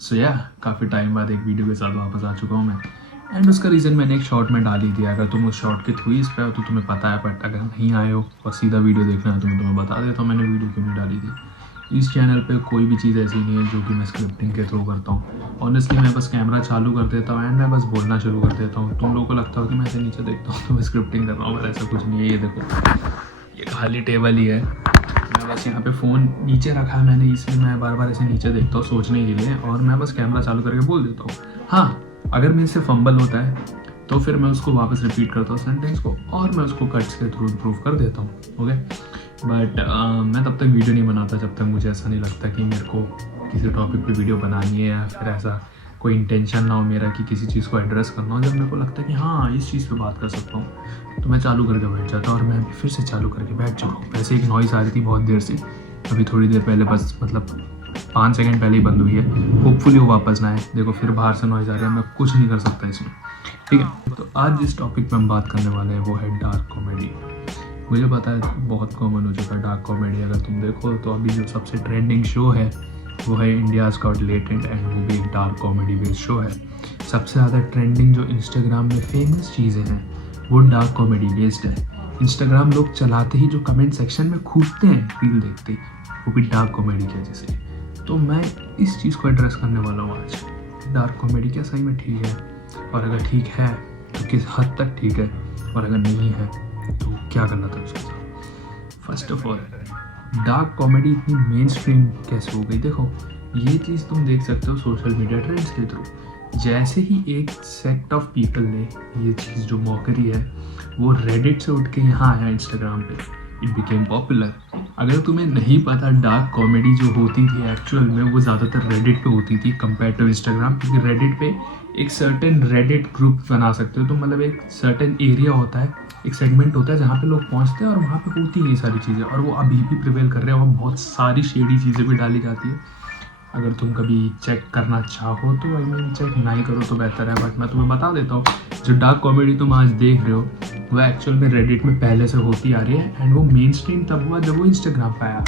सो या काफ़ी टाइम बाद एक वीडियो के साथ वापस आ चुका हूँ मैं। एंड उसका रीज़न मैंने एक शॉर्ट में डाल ही दिया। अगर तुम उस शॉर्ट के थ्रू इस पे हो तो तुम्हें पता है, बट अगर नहीं आए हो और सीधा वीडियो देखना है तो मैं तुम्हें बता देता हूँ मैंने वीडियो क्यों नहीं डाली थी। इस चैनल पे कोई भी चीज़ ऐसी नहीं है जो कि मैं स्क्रिप्टिंग के थ्रू करता हूँ। ऑनेस्टली मैं बस कैमरा चालू कर देता हूँ एंड मैं बस बोलना शुरू कर देता हूँ। तुम लोगों को लगता हो कि मैं ऐसे नीचे देखता हूँ तो मैं स्क्रिप्टिंग कर रहा हूँ, पर ऐसा कुछ नहीं है। ये देखो, ये खाली टेबल ही है। मैं बस यहाँ पे फ़ोन नीचे रखा है मैंने, इसलिए मैं बार बार ऐसे नीचे देखता हूँ सोचने के लिए, और मैं बस कैमरा चालू करके बोल देता हूँ। हाँ, अगर मेरे से फंबल होता है तो फिर मैं उसको वापस रिपीट करता हूँ सेंटेंस को, और मैं उसको कट्स के थ्रू इम्प्रूव कर देता हूँ। ओके, बट मैं तब तक वीडियो नहीं बनाता जब तक मुझे ऐसा नहीं लगता कि मेरे को किसी टॉपिक पे वीडियो बनानी है, या फिर ऐसा कोई इंटेंशन ना हो मेरा कि किसी चीज़ को एड्रेस करना हो। जब मेरे को लगता है कि हाँ इस चीज़ पे बात कर सकता हूँ तो मैं चालू करके बैठ जाता हूँ, और मैं फिर से चालू करके बैठ चुका हूँ। वैसे एक नॉइज़ आ रही थी बहुत देर से, अभी थोड़ी देर पहले, बस मतलब 5 सेकंड पहले ही बंद हुई है। होपफुली वो वापस ना आए। देखो फिर बाहर से नॉइज़ आ रही है, मैं कुछ नहीं कर सकता इसमें। ठीक है, तो आज जिस टॉपिक पे हम बात करने वाले हैं वो है डार्क कॉमेडी। मुझे पता है बहुत कॉमन हो चुका है डार्क कॉमेडी। अगर तुम देखो तो अभी जो सबसे ट्रेंडिंग शो है वो है इंडियाज़ गॉट लेटेंट, एंड वो भी एक डार्क कॉमेडी बेस्ड शो है। सबसे ज़्यादा ट्रेंडिंग जो इंस्टाग्राम में फेमस चीज़ें हैं वो डार्क कॉमेडी बेस्ड है। इंस्टाग्राम लोग चलाते ही जो कमेंट सेक्शन में कूदते हैं रील देखते ही, वो भी डार्क कॉमेडी की वजह से। तो मैं इस चीज़ को एड्रेस करने वाला हूँ आज। डार्क कॉमेडी क्या सही में ठीक है, और अगर ठीक है तो किस हद तक ठीक है, और अगर नहीं है तो क्या गलत है उसके साथ। First of all, dark comedy इतनी मेन स्ट्रीम कैसे हो गई? देखो, ये चीज़ तुम देख सकते हो सोशल मीडिया ट्रेंड्स के थ्रू। जैसे ही एक सेक्ट ऑफ पीपल ने ये चीज़ जो मॉकरी है वो रेडिट से उठ के यहाँ आया इंस्टाग्राम पे, इट बिकेम पॉपुलर। अगर तुम्हें नहीं पता, डार्क कॉमेडी जो होती थी एक्चुअल में वो ज़्यादातर रेडिट पे होती थी कंपेयर टू इंस्टाग्राम, क्योंकि रेडिट पे एक सर्टेन रेडिट ग्रुप बना सकते हो तो मतलब एक सर्टेन एरिया होता है, एक सेगमेंट होता है जहाँ पे लोग पहुँचते हैं और वहाँ पे होती है ये सारी चीज़ें, और वो अभी भी प्रिवेल कर रहे हैं। वहाँ बहुत सारी शेडी चीज़ें भी डाली जाती है। अगर तुम कभी चेक करना चाहो तो आई मीन चेक नहीं करो तो बेहतर है, बट मैं तुम्हें बता देता हूँ जो डार्क कॉमेडी तुम आज देख रहे हो वो एक्चुअल में रेडिट में पहले से होती आ रही है। एंड वो मेन स्ट्रीम तब हुआ जब वो इंस्टाग्राम पे आया।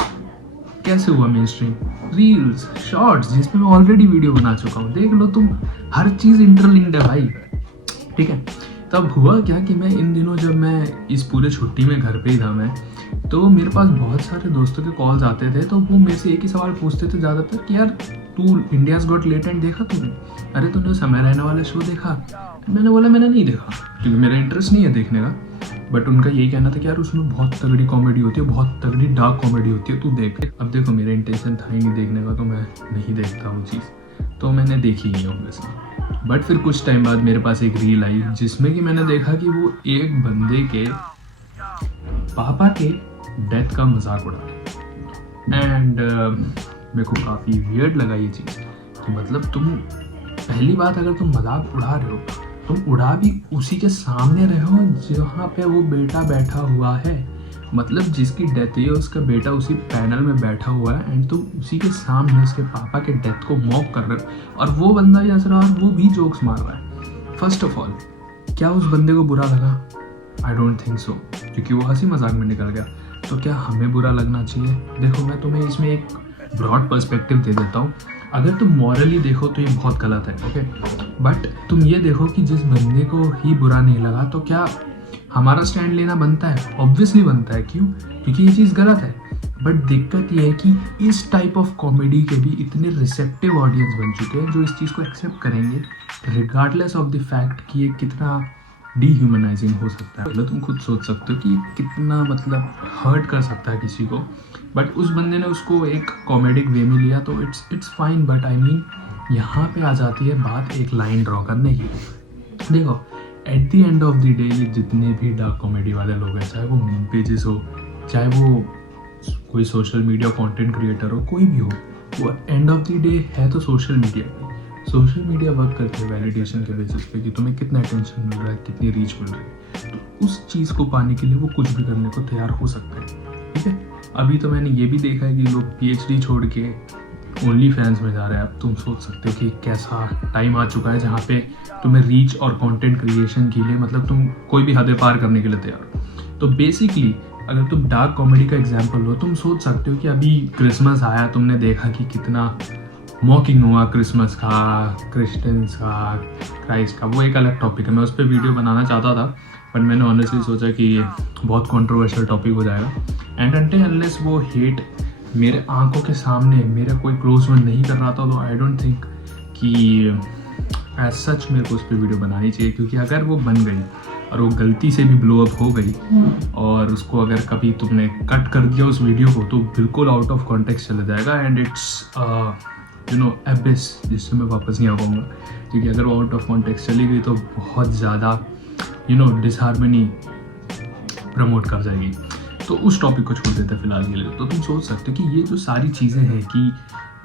कैसे हुआ मेन स्ट्रीम? रील्स, शॉर्ट्स, जिसमें मैं ऑलरेडी वीडियो बना चुका हूँ, देख लो तुम, हर चीज़ इंटरलिंक्ड है भाई। ठीक है, तब हुआ क्या कि मैं इन दिनों जब मैं इस पूरे छुट्टी में घर पे ही था मैं, तो मेरे पास बहुत सारे दोस्तों के कॉल्स आते थे, तो वो मेरे से एक ही सवाल पूछते थे ज़्यादातर कि यार तू इंडियाज़ गॉट लेटेंट देखा तूने? अरे तूने समय रहने वाला शो देखा? मैंने बोला मैंने नहीं देखा क्योंकि मेरा इंटरेस्ट नहीं है देखने का। बट उनका यही कहना था कि यार उसमें बहुत तगड़ी कॉमेडी होती है, बहुत तगड़ी डार्क कॉमेडी होती है, तू देख। अब देखो, मेरा इंटेंशन था ही नहीं देखने का, तो मैं नहीं देखता वो चीज़, तो मैंने देखी नहीं ऑब्वियसली। बट फिर कुछ टाइम बाद मेरे पास एक रील आई जिसमें कि मैंने देखा कि वो एक बंदे के पापा के डेथ का मजाक उड़ा एंड मेरे को काफ़ी वियर्ड लगा ये चीज़ कि मतलब तुम, पहली बात, अगर तुम मजाक उड़ा रहे हो तुम उड़ा भी उसी के सामने रहे हो जहाँ पे वो बेटा बैठा हुआ है। मतलब जिसकी डेथ हुई है उसका बेटा उसी पैनल में बैठा हुआ है एंड तुम उसी के सामने उसके पापा के डेथ को मॉक कर रहे हो, और वो बंदा भी हंस रहा है और वो भी जोक्स मार रहा है। फर्स्ट ऑफ ऑल, क्या उस बंदे को बुरा लगा? आई डोंट थिंक सो, क्योंकि वो हंसी मजाक में निकल गया। तो क्या हमें बुरा लगना चाहिए? देखो, मैं तुम्हें इसमें एक ब्रॉड पर्सपेक्टिव दे देता हूँ। अगर तुम मॉरली देखो तो ये बहुत गलत है, ओके, बट तुम ये देखो कि जिस बंदे को ही बुरा नहीं लगा तो क्या हमारा स्टैंड लेना बनता है? ऑब्वियसली बनता है। क्यों? क्योंकि ये चीज़ गलत है। बट दिक्कत ये है कि इस टाइप ऑफ कॉमेडी के भी इतने रिसेप्टिव ऑडियंस बन चुके हैं जो इस चीज़ को एक्सेप्ट करेंगे रिगार्डलेस ऑफ द फैक्ट कि ये कितना डीह्यूमनाइजिंग हो सकता है। मतलब तुम खुद सोच सकते हो कि कितना मतलब हर्ट कर सकता है किसी को, बट उस बंदे ने उसको एक कॉमेडिक वे में लिया तो it's fine. But I mean यहाँ पे आ जाती है बात एक लाइन ड्रॉ करने की। देखो, at the end of the day ये जितने भी डार्क कॉमेडी वाले लोग हैं, चाहे वो मीम पेजेस हो, चाहे वो कोई सोशल मीडिया कंटेंट क्रिएटर हो, कोई भी हो, वो एंड ऑफ द डे है तो सोशल मीडिया पे। सोशल मीडिया वर्क करते हैं वैलिडेशन के बेसिस पे कि तुम्हें कितना अटेंशन मिल रहा है, कितनी रीच मिल रही है। तो उस चीज़ को पाने के लिए वो कुछ भी करने को तैयार हो सकते हैं। ठीक है, अभी तो मैंने ये भी देखा है कि लोग PhD छोड़ के ओनली फैंस में जा रहे हैं। अब तुम सोच सकते हो कि कैसा टाइम आ चुका है जहाँ पे तुम्हें रीच और कंटेंट क्रिएशन के लिए मतलब तुम कोई भी हदें पार करने के लिए तैयार हो। तो बेसिकली अगर तुम डार्क कॉमेडी का एग्जाम्पल लो, तुम सोच सकते हो कि अभी क्रिसमस आया, तुमने देखा कि कितना मॉकिंग हुआ क्रिसमस का, क्रिश्चियंस का, क्राइस्ट का, वो एक अलग टॉपिक है। मैं उस पर वीडियो बनाना चाहता था बट मैंने ऑनेस्टली सोचा कि ये बहुत कंट्रोवर्शियल टॉपिक हो जाएगा। एंड अनटिल अनलेस वो हेट मेरे आंखों के सामने मेरा कोई क्लोज वन नहीं कर रहा था तो आई डोंट थिंक कि एज सच मेरे को उस पर वीडियो बनानी चाहिए। क्योंकि अगर वो बन गई और वो गलती से भी ब्लो अप हो गई और उसको अगर कभी तुमने कट कर दिया उस वीडियो को तो बिल्कुल आउट ऑफ कॉन्टेक्स्ट चला जाएगा एंड इट्स एबिस जिससे मैं वापस नहीं आ पाऊँगा। क्योंकि अगर वो आउट ऑफ कॉन्टेक्स्ट चली गई तो बहुत ज़्यादा डिसहार्मनी प्रमोट कर जाएगी। तो उस टॉपिक को छोड़ देते हैं फिलहाल के लिए। तो तुम सोच सकते हो कि ये जो सारी चीज़ें हैं कि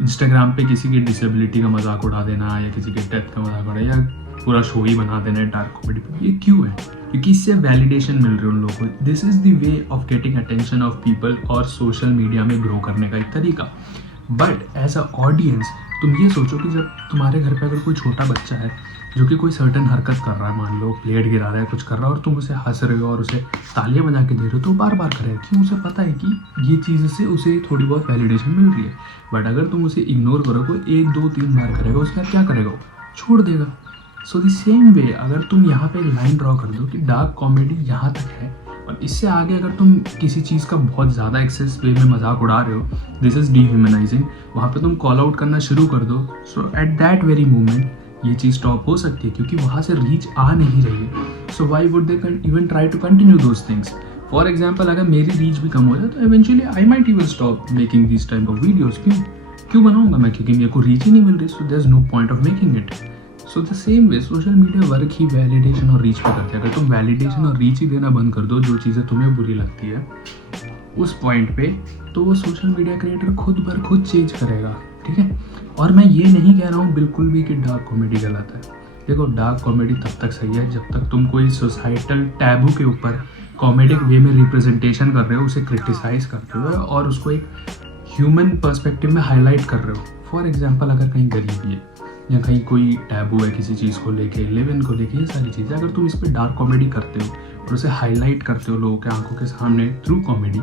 इंस्टाग्राम पे किसी की डिसेबिलिटी का मजाक उड़ा देना या किसी के डेथ का मजाक उड़ा या पूरा शो ही बना देना है डार्क कॉमेडी पे, ये क्यों है? क्योंकि इससे वैलिडेशन मिल रही है उन लोगों को। This is the way of getting attention of people और सोशल मीडिया में ग्रो करने का एक तरीका। बट एज अ ऑडियंस तुम ये सोचो कि जब तुम्हारे घर पे अगर कोई छोटा बच्चा है जो कि कोई सर्टन हरकत कर रहा है, मान लो प्लेट गिरा रहा है, कुछ कर रहा है और तुम उसे हंस रहे हो और उसे तालियां बजा के दे रहे हो तो बार बार करेगा क्यों? उसे पता है कि ये चीज़ से उसे थोड़ी बहुत वैलिडेशन मिल रही है। बट अगर तुम उसे इग्नोर करोगे, 1 2 3 बार करेगा, उसके बाद क्या करेगा? छोड़ देगा। सो द सेम वे अगर तुम यहाँ पे एक लाइन ड्रॉ कर दो कि डार्क कॉमेडी यहाँ तक है और इससे आगे अगर तुम किसी चीज़ का बहुत ज़्यादा एक्सेस वे में मजाक उड़ा रहे हो, दिस इज़ डीह्यूमनाइजिंग, वहाँ पे तुम कॉल आउट करना शुरू कर दो। सो एट दैट वेरी मोमेंट ये चीज़ स्टॉप हो सकती है क्योंकि वहाँ से रीच आ नहीं रही है। So why would they even try to continue those things? For example अगर मेरी रीच भी कम हो जाए तो eventually I might even stop making this type of videos. क्यों बनाऊंगा मैं? क्योंकि मेरे को रीच ही नहीं मिल रही। So there is no point of making it. So the same way social media work ही वैलिडेशन और रीच पे करते हैं। अगर तुम वैलिडेशन और रीच ही देना बंद कर दो जो चीज़ें तुम्हें बुरी लगती है उस पॉइंट पे, तो वो सोशल मीडिया क्रिएटर खुद बर खुद चेंज करेगा। ठीक है? और मैं ये नहीं कह रहा हूँ बिल्कुल भी कि डार्क कॉमेडी गलत है। देखो डार्क कॉमेडी तब तक सही है जब तक तुम कोई सोसाइटल टैबू के ऊपर कॉमेडिक वे में रिप्रेजेंटेशन कर रहे हो, उसे क्रिटिसाइज करते हो और उसको एक ह्यूमन पर्सपेक्टिव में हाईलाइट कर रहे हो। फॉर एग्जाम्पल अगर कहीं गरीबी है या कहीं कोई टैबू है किसी चीज़ को लेके, लिव इन को लेके, ये सारी चीज़ें अगर तुम इस पर डार्क कॉमेडी करते हो और उसे हाईलाइट करते हो लोगों के आंखों के सामने through comedy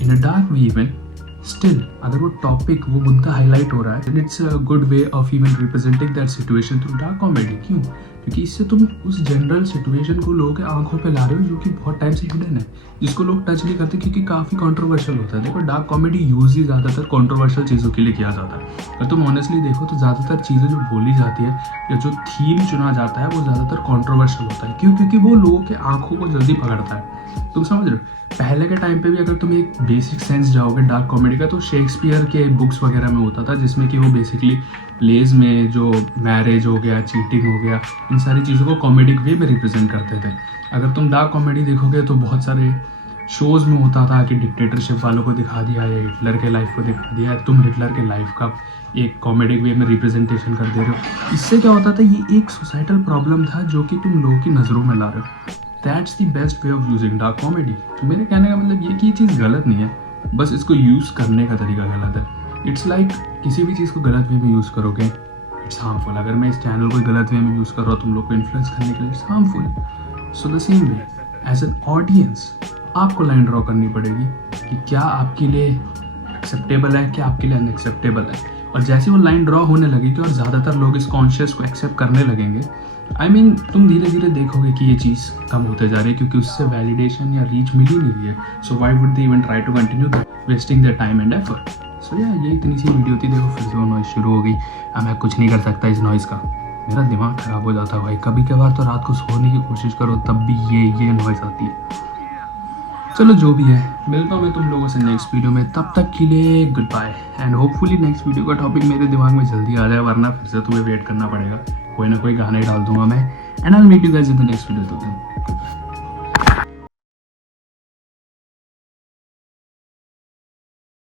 in a dark way even, still अगर वो टॉपिक वो मुद्दा हाईलाइट हो रहा है then it's a good way of even representing that situation through dark comedy. क्यों? क्योंकि इससे तुम उस जनरल सिचुएशन को लोगों के आंखों पे ला रहे हो जो कि बहुत टाइम से हिडन है, जिसको लोग टच नहीं करते क्योंकि काफ़ी कंट्रोवर्शियल होता है। देखो डार्क कॉमेडी यूज ही ज़्यादातर कंट्रोवर्शियल चीज़ों के लिए किया जाता है। अगर तुम ऑनेस्टली देखो तो ज़्यादातर चीज़ें जो बोली जाती है या जो थीम चुना जाता है वो ज़्यादातर कंट्रोवर्शियल होता है। क्यों? क्योंकि वो लोगों के आंखों को जल्दी पकड़ता है। तुम समझ रहे हो? पहले के टाइम पे भी अगर तुम एक बेसिक सेंस जाओगे डार्क कॉमेडी का तो शेक्सपियर के बुक्स वगैरह में होता था जिसमें कि वो बेसिकली प्लेज में जो मैरिज हो गया, चीटिंग हो गया, इन सारी चीज़ों को कॉमेडिक वे में रिप्रेजेंट करते थे। अगर तुम डार्क कॉमेडी देखोगे तो बहुत सारे शोज़ में होता था कि डिक्टेटरशिप वालों को दिखा दिया या हिटलर के लाइफ को दिखा दिया, तुम हिटलर के लाइफ का एक कॉमेडिक वे में रिप्रेजेंटेशन कर दे रहे हो। इससे क्या होता था, ये एक सोसाइटल प्रॉब्लम था जो कि तुम लोगों की नज़रों में ला रहे हो। That's the best way of using dark comedy. तो मेरे कहने का मतलब ये कि ये चीज़ गलत नहीं है, बस इसको यूज़ करने का तरीका गलत है। इट्स लाइक किसी भी चीज़ को गलत वे में यूज़ करोगे इट्स हार्मफुल। अगर मैं इस चैनल को गलत वे में यूज़ कर रहा हूँ तुम लोग को इन्फ्लुएंस करने के लिए, it's harmful. So the same way as an audience आपको लाइन ड्रॉ करनी पड़ेगी कि क्या आपके लिए एक्सेप्टेबल है, क्या आपके लिए अनएक्सेप्टेबल है। और जैसे वो लाइन ड्रॉ होने लगेगी और ज़्यादातर लोग इस कॉन्शियस को एक्सेप्ट करने लगेंगे, आई मीन तुम धीरे धीरे देखोगे कि ये चीज़ कम होते जा रही है क्योंकि उससे वैलिडेशन या रीच मिल ही नहीं रही है। So why would they even try to continue that wasting their time and effort. So या ये इतनी सी वीडियो थी। देखो फिर से वो नॉइज़ शुरू हो गई। अब मैं कुछ नहीं कर सकता इस नॉइज़ का, मेरा दिमाग ख़राब हो जाता है भाई। कभी कभार तो रात को सोने की कोशिश करो तब भी ये नॉइज़ आती है। चलो जो भी है, मिलता हूँ मैं तुम लोगों से नेक्स्ट वीडियो में। तब तक के लिए good bye and hopefully next video का टॉपिक मेरे दिमाग में जल्दी आ जाए, वरना फिर से तुम्हें वेट करना पड़ेगा। कोई ना कोई गाना ही डाल दूंगा मैं। And I will meet you guys in the next video.